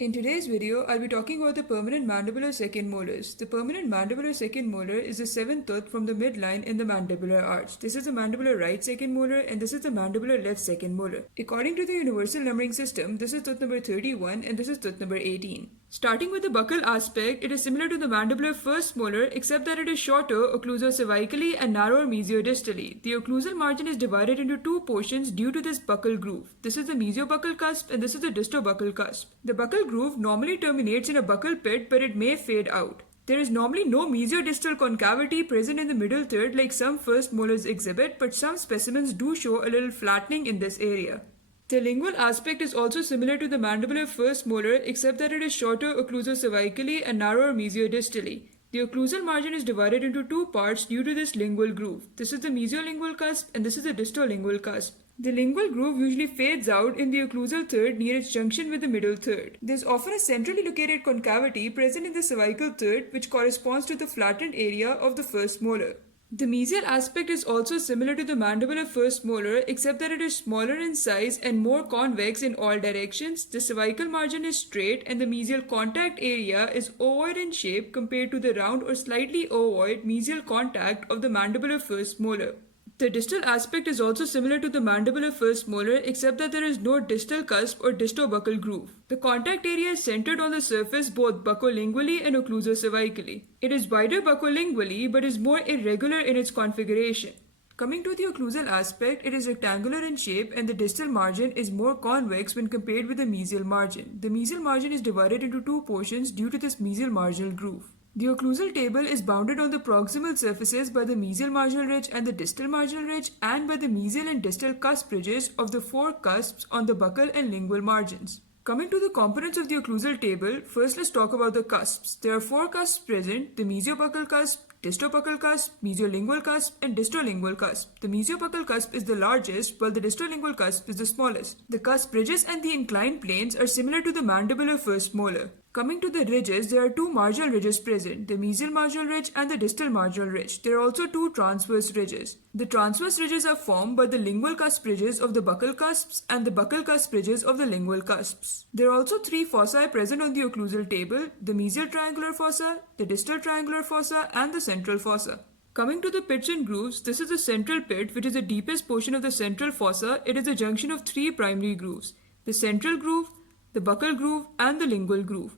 In today's video, I'll be talking about the permanent mandibular second molars. The permanent mandibular second molar is the seventh tooth from the midline in the mandibular arch. This is the mandibular right second molar and this is the mandibular left second molar. According to the universal numbering system, this is tooth number 31 and this is tooth number 18. Starting with the buccal aspect, it is similar to the mandibular first molar except that it is shorter occlusocervically and narrower mesiodistally. The occlusal margin is divided into two portions due to this buccal groove. This is the mesiobuccal cusp and this is the distobuccal cusp. The buccal groove normally terminates in a buccal pit, but it may fade out. There is normally no mesiodistal concavity present in the middle third like some first molars exhibit, but some specimens do show a little flattening in this area. The lingual aspect is also similar to the mandibular first molar except that it is shorter occlusocervically and narrower mesiodistally. The occlusal margin is divided into two parts due to this lingual groove. This is the mesiolingual cusp and this is the distolingual cusp. The lingual groove usually fades out in the occlusal third near its junction with the middle third. There is often a centrally located concavity present in the cervical third which corresponds to the flattened area of the first molar. The mesial aspect is also similar to the mandibular first molar except that it is smaller in size and more convex in all directions. The cervical margin is straight and the mesial contact area is ovoid in shape compared to the round or slightly ovoid mesial contact of the mandibular first molar. The distal aspect is also similar to the mandibular first molar except that there is no distal cusp or distobuccal groove. The contact area is centered on the surface both buccolingually and occlusocervically. It is wider buccolingually but is more irregular in its configuration. Coming to the occlusal aspect, it is rectangular in shape and the distal margin is more convex when compared with the mesial margin. The mesial margin is divided into two portions due to this mesial marginal groove. The occlusal table is bounded on the proximal surfaces by the mesial marginal ridge and the distal marginal ridge and by the mesial and distal cusp ridges of the four cusps on the buccal and lingual margins. Coming to the components of the occlusal table, first let's talk about the cusps. There are four cusps present: the mesiobuccal cusp, distobuccal cusp, mesiolingual cusp, and distolingual cusp. The mesiobuccal cusp is the largest, while the distolingual cusp is the smallest. The cusp ridges and the inclined planes are similar to the mandibular first molar. Coming to the ridges, there are two marginal ridges present, the mesial marginal ridge and the distal marginal ridge. There are also two transverse ridges. The transverse ridges are formed by the lingual cusp ridges of the buccal cusps and the buccal cusp ridges of the lingual cusps. There are also three fossae present on the occlusal table, the mesial triangular fossa, the distal triangular fossa, and the central fossa. Coming to the pits and grooves, this is the central pit, which is the deepest portion of the central fossa. It is a junction of three primary grooves, the central groove, the buccal groove, and the lingual groove.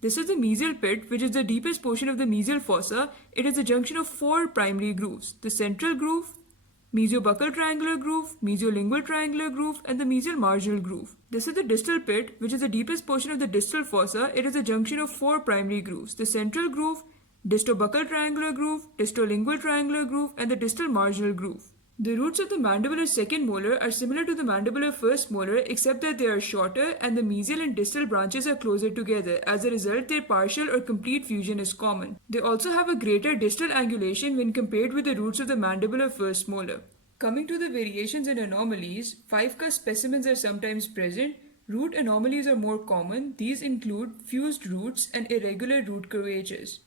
This is the mesial pit, which is the deepest portion of the mesial fossa. It is a junction of four primary grooves, the central groove, mesiobuccal triangular groove, mesiolingual triangular groove, and the mesial marginal groove. This is the distal pit, which is the deepest portion of the distal fossa. It is a junction of four primary grooves, the central groove, distobuccal triangular groove, distolingual triangular groove, and the distal marginal groove. The roots of the mandibular second molar are similar to the mandibular first molar except that they are shorter and the mesial and distal branches are closer together. As a result, their partial or complete fusion is common. They also have a greater distal angulation when compared with the roots of the mandibular first molar. Coming to the variations and anomalies, 5-cusp specimens are sometimes present. Root anomalies are more common. These include fused roots and irregular root curvatures.